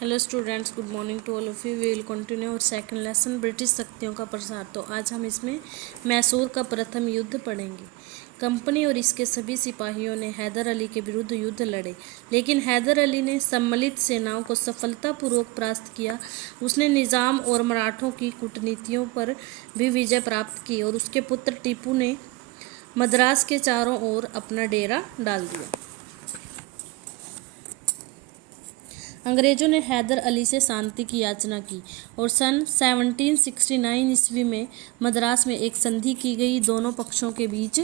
Hello students, good morning to all of you. We will continue our second lesson British शक्तियों का प्रसार। तो आज हम इसमें मैसूर का प्रथम युद्ध पढ़ेंगे। कंपनी और इसके सभी सिपाहियों ने हैदर अली के विरुद्ध युद्ध लड़े, लेकिन हैदर अली ने सम्मिलित सेनाओं को सफलतापूर्वक परास्त किया। उसने निज़ाम और मराठों की कूटनीतियों पर भी विजय प्राप्त की और उसके पुत्र टीपू ने मद्रास के चारों ओर अपना डेरा डाल दिया। अंग्रेजों ने हैदर अली से शांति की याचना की और सन 1769 ईस्वी में मद्रास में एक संधि की गई। दोनों पक्षों के बीच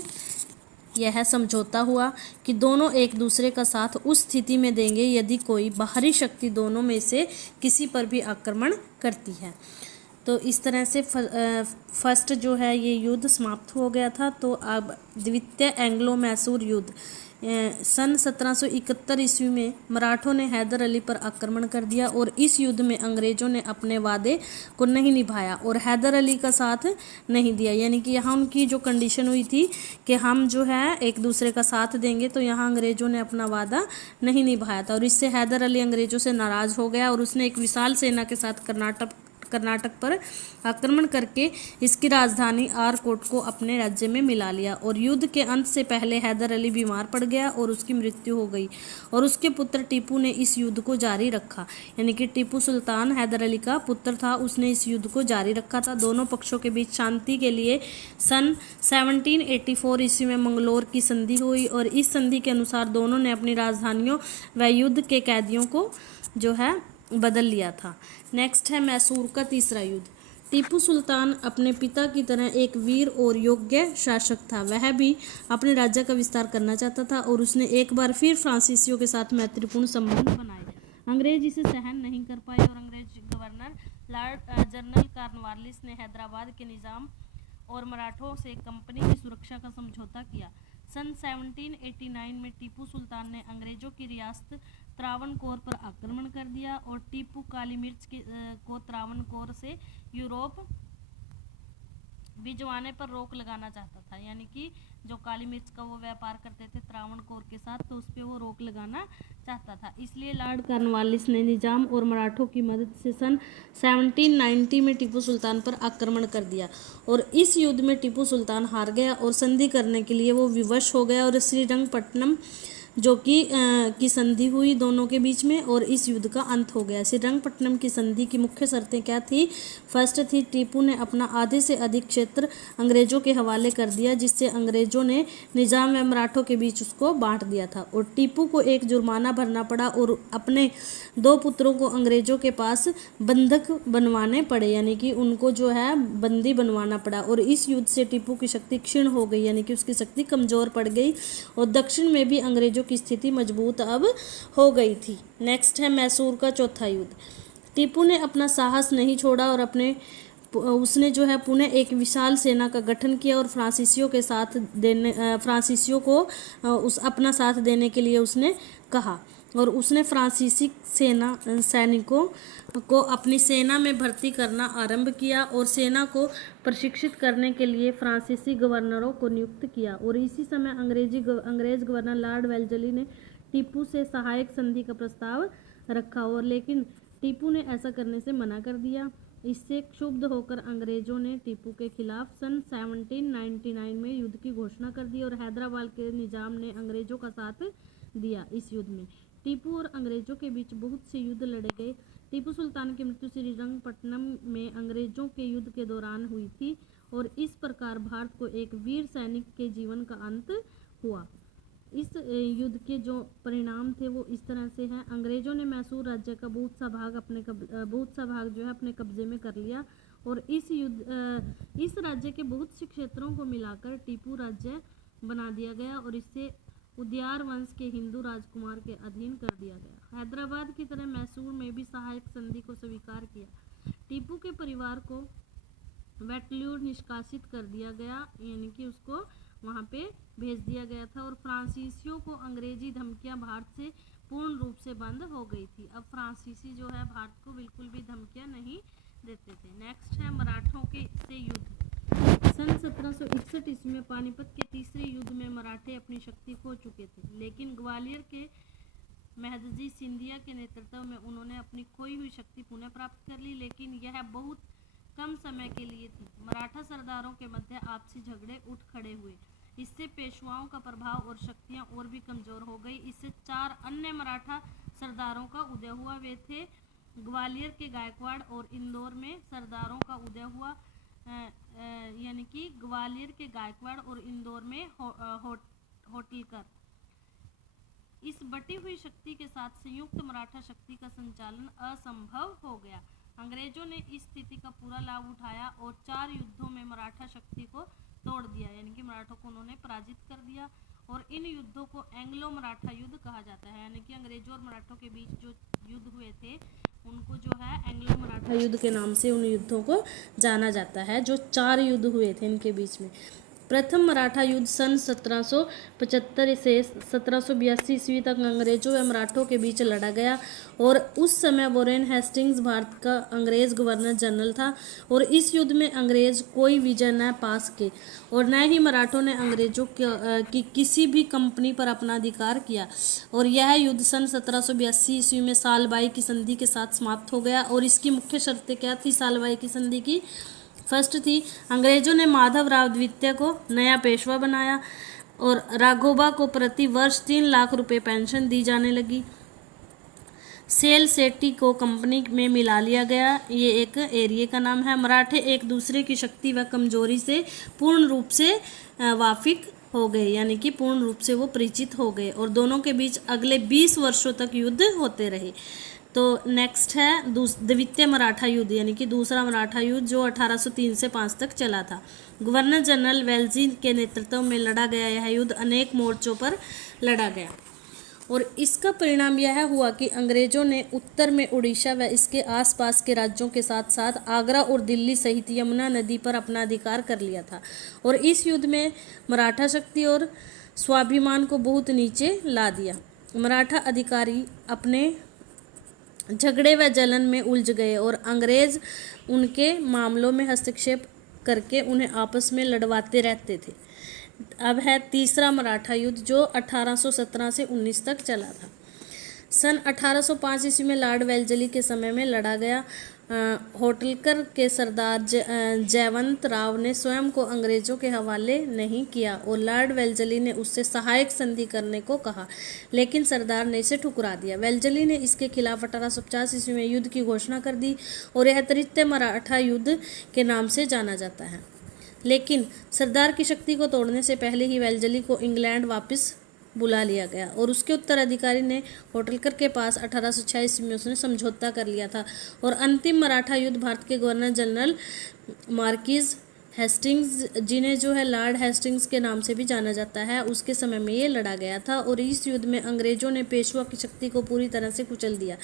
यह समझौता हुआ कि दोनों एक दूसरे का साथ उस स्थिति में देंगे यदि कोई बाहरी शक्ति दोनों में से किसी पर भी आक्रमण करती है। तो इस तरह से फर्स्ट जो है ये युद्ध समाप्त हो गया था। तो अब द्वितीय एंग्लो मैसूर युद्ध सन 1771 ईस्वी में मराठों ने हैदर अली पर आक्रमण कर दिया और इस युद्ध में अंग्रेजों ने अपने वादे को नहीं निभाया और हैदर अली का साथ नहीं दिया। यानी कि यहाँ उनकी जो कंडीशन हुई थी कि हम जो है एक दूसरे का साथ देंगे, तो यहाँ अंग्रेजों ने अपना वादा नहीं निभाया था और इससे हैदर अली अंग्रेजों से नाराज़ हो गया और उसने एक विशाल सेना के साथ कर्नाटक पर आक्रमण करके इसकी राजधानी आरकोट को अपने राज्य में मिला लिया और युद्ध के अंत से पहले हैदर अली बीमार पड़ गया और उसकी मृत्यु हो गई और उसके पुत्र टीपू ने इस युद्ध को जारी रखा। यानी कि टीपू सुल्तान हैदर अली का पुत्र था, उसने इस युद्ध को जारी रखा था। दोनों पक्षों के बीच शांति के लिए सन 1784 ईस्वी में मंगलोर की संधि हुई और इस संधि के अनुसार दोनों ने अपनी राजधानियों व युद्ध के कैदियों को जो है बदल लिया था। नेक्स्ट है मैसूर का तीसरा युद्ध। टीपू सुल्तान अपने पिता की तरह एक वीर और योग्य शासक था। वह भी अपने राज्य का विस्तार करना चाहता था और उसने एक बार फिर फ्रांसीसियों के साथ मैत्रीपूर्ण संबंध बनाए। अंग्रेज इसे सहन नहीं कर पाए और अंग्रेज गवर्नर लॉर्ड जनरल कॉर्नवालिस ने हैदराबाद के निज़ाम और मराठों से कंपनी की सुरक्षा का समझौता किया। सन 1789 में टीपू सुल्तान ने अंग्रेजों की रियासत त्रावणकोर पर आक्रमण कर दिया और टीपू काली मिर्च को त्रावणकोर से यूरोप भिजवाने पर रोक लगाना चाहता था। यानी कि जो काली मिर्च का वो व्यापार करते थे त्रावणकोर के साथ, तो उस पर वो रोक लगाना चाहता था। इसलिए लॉर्ड कॉर्नवालिस ने निजाम और मराठों की मदद से सन 1790 में टीपू सुल्तान पर आक्रमण कर दिया और इस युद्ध में टीपू सुल्तान हार गया और संधि करने के लिए वो विवश हो गया और श्रीरंगपट्टनम जो कि की संधि हुई दोनों के बीच में और इस युद्ध का अंत हो गया। श्रीरंगपट्टनम की संधि की मुख्य शर्तें क्या थी? फर्स्ट थी, टीपू ने अपना आधे से अधिक क्षेत्र अंग्रेजों के हवाले कर दिया, जिससे अंग्रेजों ने निजाम व मराठों के बीच उसको बांट दिया था और टीपू को एक जुर्माना भरना पड़ा और अपने 2 पुत्रों को अंग्रेजों के पास बंधक बनवाने पड़े। यानी कि उनको जो है बंदी बनवाना पड़ा और इस युद्ध से टीपू की शक्ति क्षीण हो गई, यानी कि उसकी शक्ति कमजोर पड़ गई और दक्षिण में भी अंग्रेजों की स्थिति मजबूत अब हो गई थी। नेक्स्ट है मैसूर का चौथा युद्ध। टीपू ने अपना साहस नहीं छोड़ा और उसने जो है पुनः एक विशाल सेना का गठन किया और फ्रांसीसियों को अपना साथ देने के लिए उसने कहा और उसने फ्रांसीसी सैनिकों को अपनी सेना में भर्ती करना आरंभ किया और सेना को प्रशिक्षित करने के लिए फ्रांसीसी गवर्नरों को नियुक्त किया और इसी समय अंग्रेज गवर्नर लॉर्ड वेल्जली ने टीपू से सहायक संधि का प्रस्ताव रखा और लेकिन टीपू ने ऐसा करने से मना कर दिया। इससे क्षुब्ध होकर अंग्रेजों ने टीपू के खिलाफ सन 1799 में युद्ध की घोषणा कर दी और हैदराबाद के निजाम ने अंग्रेजों का साथ दिया। इस युद्ध में टीपू और अंग्रेजों के बीच बहुत से युद्ध लड़े गए। टीपू सुल्तान की मृत्यु श्रीरंगपट्टनम में अंग्रेजों के युद्ध के दौरान हुई थी और इस प्रकार भारत को एक वीर सैनिक के जीवन का अंत हुआ। इस युद्ध के जो परिणाम थे वो इस तरह से हैं। अंग्रेजों ने मैसूर राज्य का बहुत सा भाग जो है अपने कब्जे में कर लिया और इस राज्य के बहुत से क्षेत्रों को मिलाकर टीपू राज्य बना दिया गया और इससे उदयार वंश के हिंदू राजकुमार के अधीन कर दिया गया। हैदराबाद की तरह मैसूर में भी सहायक संधि को स्वीकार किया। टीपू के परिवार को वेटल्यूड निष्कासित कर दिया गया, यानी कि उसको वहाँ पे भेज दिया गया था और फ्रांसीसियों को अंग्रेजी धमकियां भारत से पूर्ण रूप से बंद हो गई थी। अब फ्रांसीसी जो है भारत को बिल्कुल भी धमकियां नहीं देते थे। नेक्स्ट है मराठों के से युद्ध। सन 1761 ईस्वी में पानीपत के तीसरे युद्ध में मराठे अपनी शक्ति खो चुके थे, लेकिन ग्वालियर के महदजी सिंधिया के नेतृत्व में उन्होंने अपनी खोई हुई शक्ति पुनः प्राप्त कर ली, लेकिन यह बहुत कम समय के लिए थी। मराठा सरदारों के मध्य आपसी झगड़े उठ खड़े हुए। इससे पेशवाओं का प्रभाव और शक्तियां और भी कमजोर हो गई। इससे 4 अन्य मराठा सरदारों का उदय हुआ। वे थे ग्वालियर के गायकवाड़ और इंदौर में सरदारों का उदय हुआ, यानी कि ग्वालियर के गायकवाड़ और इंदौर में होटलकर। इस बटी हुई शक्ति के साथ संयुक्त मराठा शक्ति का संचालन असंभव हो गया। अंग्रेजों ने इस स्थिति का पूरा लाभ उठाया और 4 युद्धों में मराठा शक्ति को तोड़ दिया, यानी कि मराठों को उन्होंने पराजित कर दिया। और इन युद्धों को एंग्लो मराठा युद्ध कहा जाता है, यानी कि अंग्रेजों और मराठों के बीच जो युद्ध हुए थे उनको जो है एंग्लो मराठा युद्ध के नाम से उन युद्धों को जाना जाता है, जो 4 युद्ध हुए थे इनके बीच में। प्रथम मराठा युद्ध सन 1775 से 1782 ईस्वी तक अंग्रेजों व मराठों के बीच लड़ा गया और उस समय वॉरेन हेस्टिंग्स भारत का अंग्रेज गवर्नर जनरल था और इस युद्ध में अंग्रेज कोई विजय न पा सके और न ही मराठों ने अंग्रेजों की किसी भी कंपनी पर अपना अधिकार किया और यह युद्ध सन 1782 ईस्वी में सालबाई की संधि के साथ समाप्त हो गया। और इसकी मुख्य शर्तें क्या थी सालबाई की संधि की? फर्स्ट थी, अंग्रेजों ने माधवराव द्वितीय को नया पेशवा बनाया और राघोबा को प्रति वर्ष 3 लाख रुपए पेंशन दी जाने लगी। सेल सेठी को कंपनी में मिला लिया गया, ये एक एरिया का नाम है। मराठे एक दूसरे की शक्ति व कमजोरी से पूर्ण रूप से वाकिफ हो गए, यानी कि पूर्ण रूप से वो परिचित हो गए और दोनों के बीच अगले 20 वर्षों तक युद्ध होते रहे। तो नेक्स्ट है द्वितीय मराठा युद्ध, यानी कि दूसरा मराठा युद्ध जो 1803 से 5 तक चला था। गवर्नर जनरल वेल्जी के नेतृत्व में लड़ा गया यह युद्ध अनेक मोर्चों पर लड़ा गया और इसका परिणाम यह हुआ कि अंग्रेजों ने उत्तर में उड़ीसा व इसके आसपास के राज्यों के साथ साथ आगरा और दिल्ली सहित यमुना नदी पर अपना अधिकार कर लिया था और इस युद्ध में मराठा शक्ति और स्वाभिमान को बहुत नीचे ला दिया। मराठा अधिकारी अपने झगड़े व जलन में उलझ गए और अंग्रेज उनके मामलों में हस्तक्षेप करके उन्हें आपस में लड़वाते रहते थे। अब है तीसरा मराठा युद्ध जो 1817 से 19 तक चला था। सन 1805 ईस्वी में लॉर्ड वेल्जली के समय में लड़ा गया। होटलकर के सरदार जयवंत राव ने स्वयं को अंग्रेजों के हवाले नहीं किया और लॉर्ड वेल्जली ने उससे सहायक संधि करने को कहा, लेकिन सरदार ने इसे ठुकरा दिया। वेल्जली ने इसके खिलाफ 1850 ईस्वी में युद्ध की घोषणा कर दी और यह तृतीय मराठा युद्ध के नाम से जाना जाता है। लेकिन सरदार की शक्ति को तोड़ने से पहले ही वेल्जली को इंग्लैंड वापस बुला लिया गया और उसके उत्तराधिकारी ने होटलकर के पास 1806 ईस्वी में उसने समझौता कर लिया था और अंतिम मराठा युद्ध भारत के गवर्नर जनरल मार्किस हेस्टिंग्स, जिन्हें जो है लॉर्ड हेस्टिंग्स के नाम से भी जाना जाता है, उसके समय में ये लड़ा गया था और इस युद्ध में अंग्रेजों ने पेशवा की शक्ति को पूरी तरह से कुचल दिया।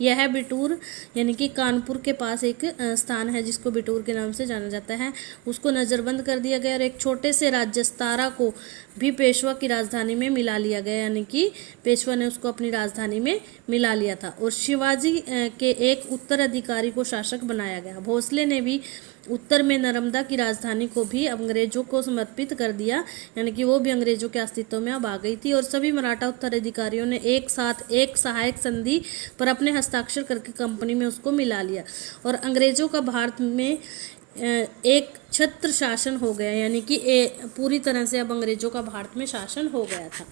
यह बिटूर यानी कि कानपुर के पास एक स्थान है जिसको बिटूर के नाम से जाना जाता है, उसको नज़रबंद कर दिया गया और एक छोटे से राज्य सतारा को भी पेशवा की राजधानी में मिला लिया गया, यानी कि पेशवा ने उसको अपनी राजधानी में मिला लिया था और शिवाजी के एक उत्तराधिकारी को शासक बनाया गया। भोसले ने भी उत्तर में नर्मदा की राजधानी को भी अंग्रेजों को समर्पित कर दिया, यानी कि वो भी अंग्रेजों के अस्तित्व में अब आ गई थी और सभी मराठा उत्तराधिकारियों ने एक साथ एक सहायक संधि पर अपने हस्ताक्षर करके कंपनी में उसको मिला लिया और अंग्रेजों का भारत में एक छत्र शासन हो गया, यानी कि पूरी तरह से अब अंग्रेजों का भारत में शासन हो गया था।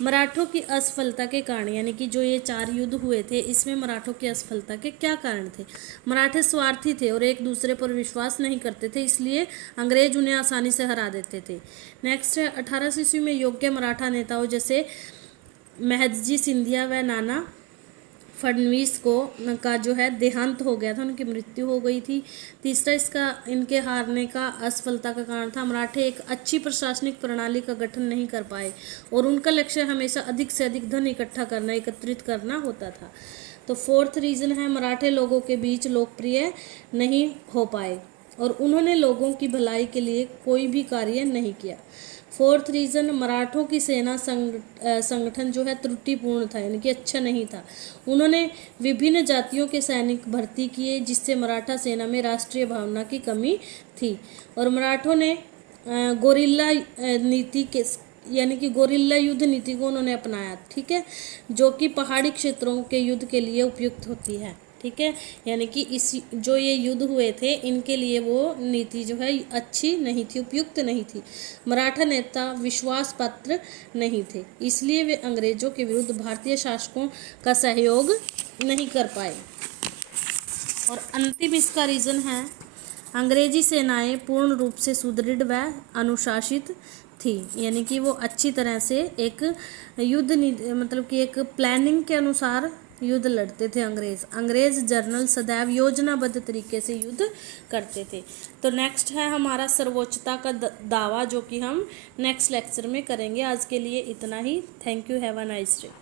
मराठों की असफलता के कारण, यानी कि जो ये 4 युद्ध हुए थे इसमें मराठों की असफलता के क्या कारण थे? मराठे स्वार्थी थे और एक दूसरे पर विश्वास नहीं करते थे, इसलिए अंग्रेज उन्हें आसानी से हरा देते थे। नेक्स्ट है 1800 ईस्वी में योग्य मराठा नेताओं जैसे महदजी सिंधिया व नाना फडणवीस का जो है देहांत हो गया था, उनकी मृत्यु हो गई थी। तीसरा इसका इनके हारने का असफलता का कारण था मराठे एक अच्छी प्रशासनिक प्रणाली का गठन नहीं कर पाए और उनका लक्ष्य हमेशा अधिक से अधिक धन इकट्ठा करना, एकत्रित करना होता था। तो फोर्थ रीज़न है मराठे लोगों के बीच लोकप्रिय नहीं हो पाए और उन्होंने लोगों की भलाई के लिए कोई भी कार्य नहीं किया। फोर्थ रीज़न, मराठों की सेना संगठन जो है त्रुटिपूर्ण था, यानी कि अच्छा नहीं था। उन्होंने विभिन्न जातियों के सैनिक भर्ती किए जिससे मराठा सेना में राष्ट्रीय भावना की कमी थी और मराठों ने गोरिल्ला नीति यानी कि गोरिल्ला युद्ध नीति को उन्होंने अपनाया, ठीक है, जो कि पहाड़ी क्षेत्रों के युद्ध के लिए उपयुक्त होती है, ठीक है। यानी कि इस जो ये युद्ध हुए थे इनके लिए वो नीति जो है अच्छी नहीं थी, उपयुक्त नहीं थी। मराठा नेता विश्वास पात्र नहीं थे, इसलिए वे अंग्रेजों के विरुद्ध भारतीय शासकों का सहयोग नहीं कर पाए। और अंतिम इसका रीज़न है, अंग्रेजी सेनाएं पूर्ण रूप से सुदृढ़ व अनुशासित थी, यानी कि वो अच्छी तरह से एक युद्ध मतलब कि एक प्लानिंग के अनुसार युद्ध लड़ते थे। अंग्रेज जर्नल सदैव योजनाबद्ध तरीके से युद्ध करते थे। तो नेक्स्ट है हमारा सर्वोच्चता का दावा, जो कि हम नेक्स्ट लेक्चर में करेंगे। आज के लिए इतना ही। Thank you, have a nice day.